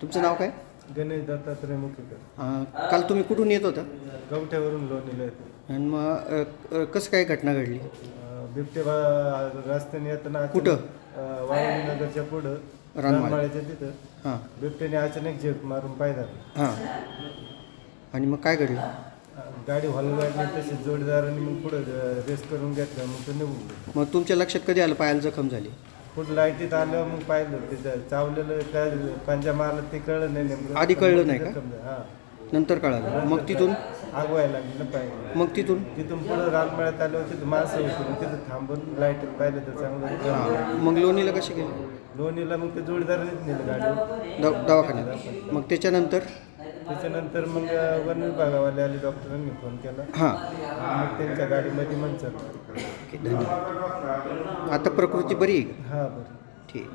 तुमचं नाव काय? गणेश दत्तात्रय मुखेकर. काल तुम्ही कुठून येत होता? गवठ्यावरून लोणीला येतो. आणि मग कसं काय घटना घडली? बिबटे रस्त्याने येताना कुठं? वाळूनगरच्या पुढं रानमाळ्याच्या तिथं हां बिबट्याने अचानक झेप मारून पाहिला. हां. आणि मग काय घडलं? गाडी हलवायला तशी जोडीदारांनी मग पुढं रेस करून घेतलं. मग तो निघून गेला. मग तुमच्या लक्षात कधी आलं पायाला जखम झाली? पुढं लाईटीत आलं मग पाहिलं ते चावलेलं काय पंजा मारला ते कळलं नाही नेमकं. आधी कळलं नाही का? हां. नंतर कळालं. मग तिथून आगवायला लागली ना पाहिजे. मग तिथून पुढं रानमाळ्यात आलं तिथं माणसं होती. मग तिथं थांबून लाईटीत पाहिलं तर चांगलं. हां. मग लोणीला कशी गेली? लोणीला मग ते जोडीदारानेच नेलं गाडी दवाखान्यात. मग त्याच्यानंतर मग वन विभागावाले आले, डॉक्टरांनी फोन केला. हां. मग त्यांच्या गाडीमध्ये मनसर. धन्यवाद. आता प्रकृती बरी आहे? हां बरं. ठीक.